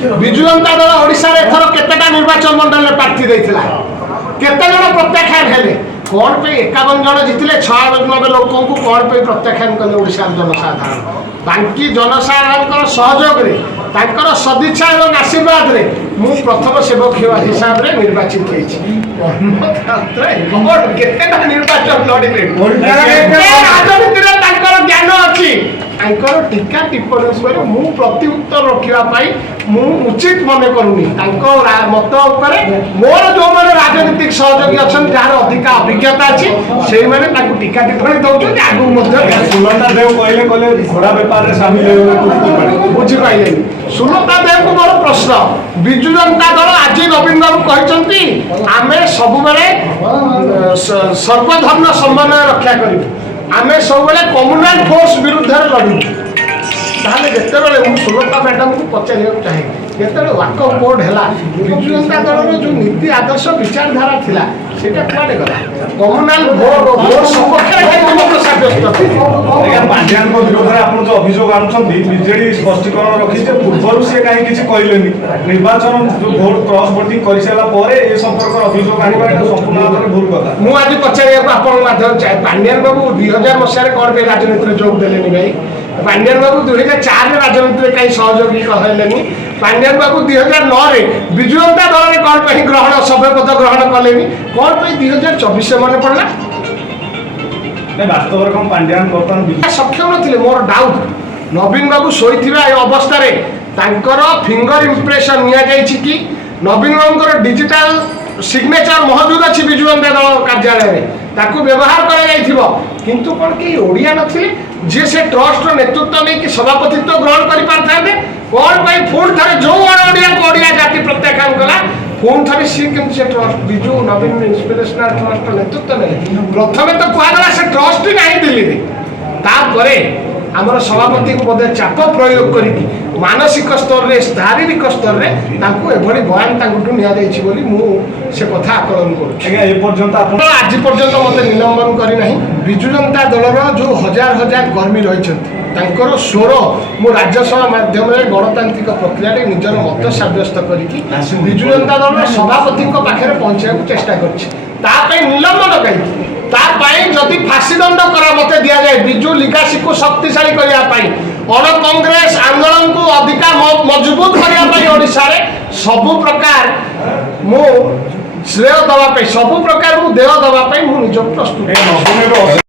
विजु जनता दल ओडिशा रे एथर केतेटा निर्वाचन मंडल रे प्रार्थी देथिला केते जण प्रत्याख्यान हेले कौन पे 51 जन जितले 96 लोकों को कौन पे प्रत्याख्यान कले ओडिशा जनसाधारण बाकी जनसाधारण सहयोग रे तांकर सदिच्छा एवं आशीर्वाद रे मु प्रथम सेवक हिसाब रे निर्वाचित हेछि केतेटा निर्वाचन लड़िले राजनीति रे तांकर ज्ञान अछि तांकर टीका टिप्पणी पर मु प्रति उत्तर रखिबा पाई मु उचित मने करूनी तांको मत ऊपर मोर जो माने राजनीतिक सहयोगी अछन जार अधिक अभिज्ञता अछि सेही माने ताकू टीका टिप्पणी दउछ आगु मध्ये सुलता देव कहले घोड़ा व्यापार रे शामिल होय बुझी पाइले सुलता देव को मोर प्रश्न विजु जनता दल आज नवीन बाबू कहचंती आमे सब बेले सर्वधर्म समन्वय रक्षा करिबु आमे सब बेले कम्युनल फोर्स विरुद्ध लड़ू ताहले जेतेबेले मु सुलता मैडम को पचारिया चाहे जेतेबेले वाकअप बोर्ड हैला विजु जनता दल जो नीति आदर्श विचारधारा थिला सेटा कुआडे गला कम्युनल बोर्ड सपक्षे केमन साब्यस्त या पांड्यान को विरोध रे आपण जो अभियोग आनुछंती बीजेडी स्पष्टीकरण रखी जे पूर्वरु से काहे किछि कहलेनी निर्वाचन जो वोट क्रॉस वोटिंग करिसेला परे ए संपर्क अभियोग आनिबा एटा संपूर्ण भाବରେ भूल कथा मु आज पचारिया को आपण माध्यम चाहे पांड्यान बाबू 2000 मसिया रे कोन पे राजनीति रे जोग देलेनी भाई पांड्यान बाबू 2004 रे राजनीति रे काई सहयोगी कहलेनी पांड्यान बाबू 2009 रे विजु जनता दल रे कोन पे ग्रहण सभ्यपद ग्रहण कलेनी कोन पे 2024 मन पड़ला नै वास्तव रे कोन पांड्यान वर्तमान सक्षम नथिले मोर डाउट नवीन बाबू सोईथिबा ए अवस्था रे तांकर फिंगर इंप्रेशन निया जायछि कि नवीन बाबूर डिजिटल सिग्नेचर मौजूद अछि विजु जनता दल कार्यालय रे ताकू व्यवहार करा जायथिबो किंतु कोन के ओडिया नथिले जे से ट्रस्ट रो नेतृत्व नै कि सभापतित्व ग्रहण करि पारथांते कोन पई फोन थारे जो ओडिया को ओडिया जाति प्रत्याख्यान कला फोन थारे सी किंतु से ट्रस्ट विजु नवीन इंस्पिरेशनल ट्रस्ट नेतृत्व नै प्रथमे तो कुआगला से ट्रस्ट नै दिल्ली रे तापरे आमर सभापति को बोधे चाप प्रयोग करी मानसिक स्तर रे शारीरिक स्तर रे तांको एभली बयान तांको निया जायछि बोली मु से कथा आकलन करू आज्ञा ए पर्यंत आपण आज पर्यंत मते निलंबन करी नाही विजु जनता दलर जो हजार हजार कर्मी रहिछंती तांकर स्वर मु राज्यसभा माध्यम रे गणतांत्रिक प्रक्रिया रे निजर मत साब्यस्त करिकि विजु जनता दलर सभापति को पाखरे पहुंचाय को चेष्टा करछि ता पे निलंबन कई ता पाई जदि फांसी दंड करा मते दिया जाए विजु लिगासी को शक्तिशाली करिया पाई और कांग्रेस आंदोलन को अधिका मजबूत करिया पाई ओडिसा रे सब प्रकार मु श्रेय दवा पे सब प्रकार मु देह दवा पे मु निज प्रस्तुत